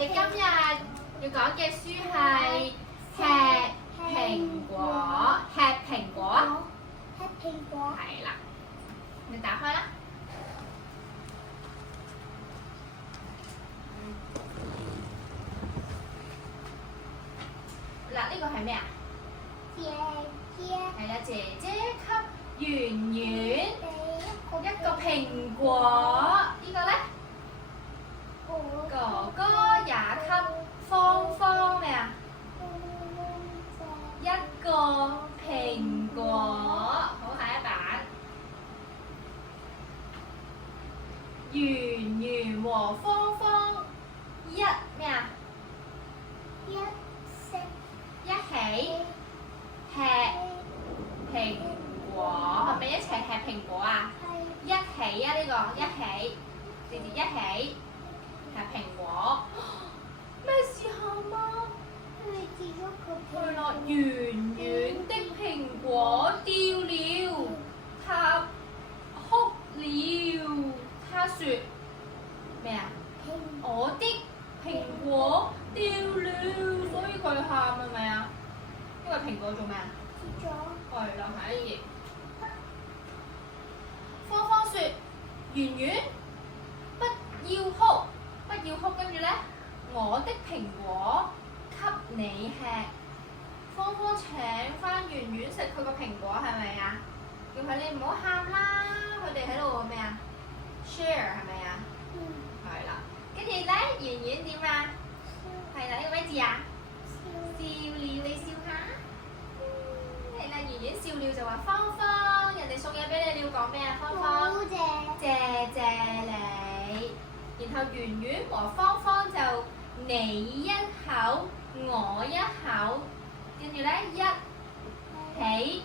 哋今日要講嘅書係吃蘋果，吃蘋果，吃蘋果。係啦，你打開啦。嗱，呢個係咩啊？姐姐係啦，姐姐給圓圓俾一個蘋果，呢個咧？哥哥也給芳芳咩啊？一個蘋果。好，下一版。圓圓和芳芳一咩啊？一起吃蘋果，係咪一齊吃蘋果啊？一起啊，呢個一起，直接一起吃蘋果。咩時候嗎？係啦，圓圓的蘋果掉了，他哭了。他說咩啊？我的蘋果掉了，所以佢喊係咪啊？因為蘋果做咩啊？係啦，下一頁。芳芳說：圓圓，不要哭，不要哭，跟住咧，我的蘋果給你吃。芳芳請翻圓圓食佢個蘋果係咪啊？叫佢你唔好喊啦，佢哋喺度咩啊 ？share 係咪啊？係啦，跟住咧，圓圓點啊？係啦，呢個咩字啊？笑了，你笑下。係啦，圓圓笑了就話芳芳，人哋送嘢俾你，你要講咩啊？芳芳，謝謝你。然後圓圓和芳芳就你一口，我一口，跟住咧一起